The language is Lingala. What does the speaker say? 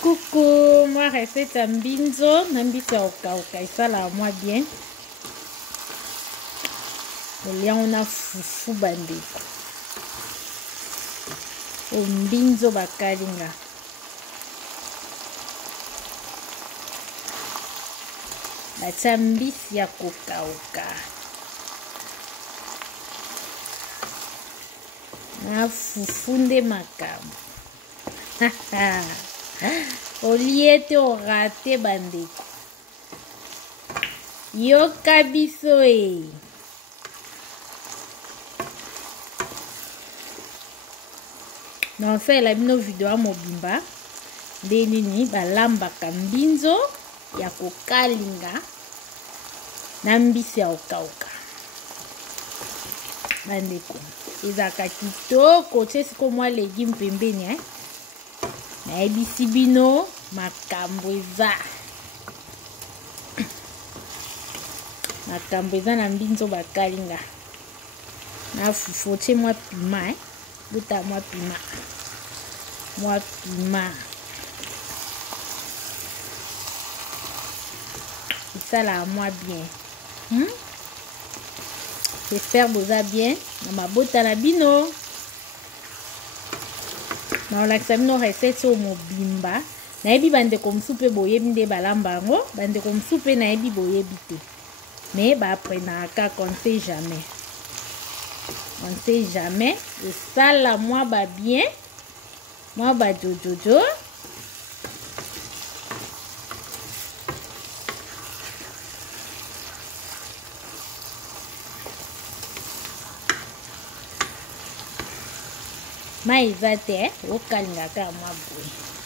Coucou, moi recette à mbinzo, nambisa okauka, ça la moi bien. Le lien on a fufu bandeko. O mbinzo bakalinga. Batia mbisi ya kokauka. Na fufu nde makambo. Oliete o rate bandeko. Yoka biso e. Non fait la bino video mobimba. De nini balamba kambinzo ya kokalinga na mbisi ya okauka. Bandeko. Ezaka kitoko tshesi ko mwa légume pembeni hein. Na ebisi bino makambo eza. Makambo eza na mbinzo bakalinga. Na fufu tshie mwa pima hein. Buta mwa pima. Mwa pima. Ça là moi bien. J'espère que vous allez bien. Dans ma botte à la bino. Dans l'examen recette au mobimba. Na ebi bande comme soupe boye binde balambango. Bande comme soupe na ebi boye bite. Mais bah après na ka on sait jamais. On sait jamais. Et ça là moi bah bien. Moi bah jojojo. Mais eza te okalinga ka mwa boye.